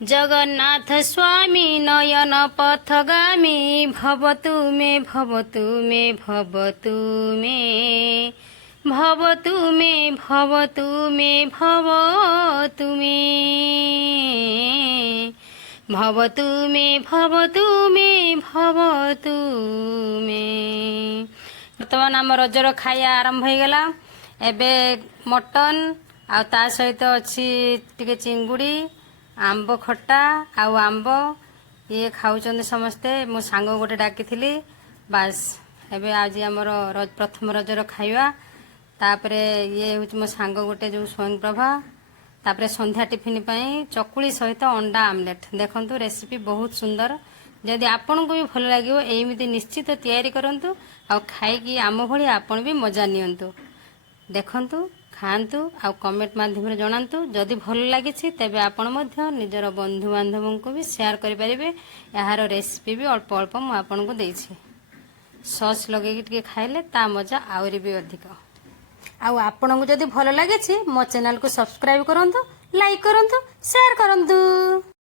जगन्नाथ स्वामी नयन पथगामी भवतु मे भवतु मे भवतु मे भवतु मे भवतु मे भवतु मे भवतु मे भवतु मे भवतु मे। बर्तमान आम रजर खाया आरंभ हो गला। एबे मटन आ ता सहित अच्छी टिके चिंगुड़ी आंब खट्टा आउ आंब ये खाऊचंदी समस्ते। मो सांग गोटे डाकी बास एबे आज आमर प्रथम रजर खाଇବା। तापरे ये हूँ मो सांग गोटे जो स्वयं प्रभा। तापरे संध्या टिफिन पाई चकुली सहित अंडा आमलेट देखंतु रेसिपी बहुत सुंदर। जदि आपन को भी भल लागिवो एमिति निश्चित तैयारी करंतु आ खाइकी आम भली आपन भी मजा नियंतु। देखंतु खातु आ कमेंट माध्यम जनातु जदि भल लगी तेबे आपण मध्य निजर बंधु बांधव को भी शेयर करें। यार रेसिपी भी अल्प अल्प मुझे आपन को देछि। सॉस लगे टिके खाइले ता मजा आउरी भी अधिक। आपन को जदि भल लगी मो चैनल को सब्सक्राइब करंतु, लाइक करंतु, शेयर करंतु।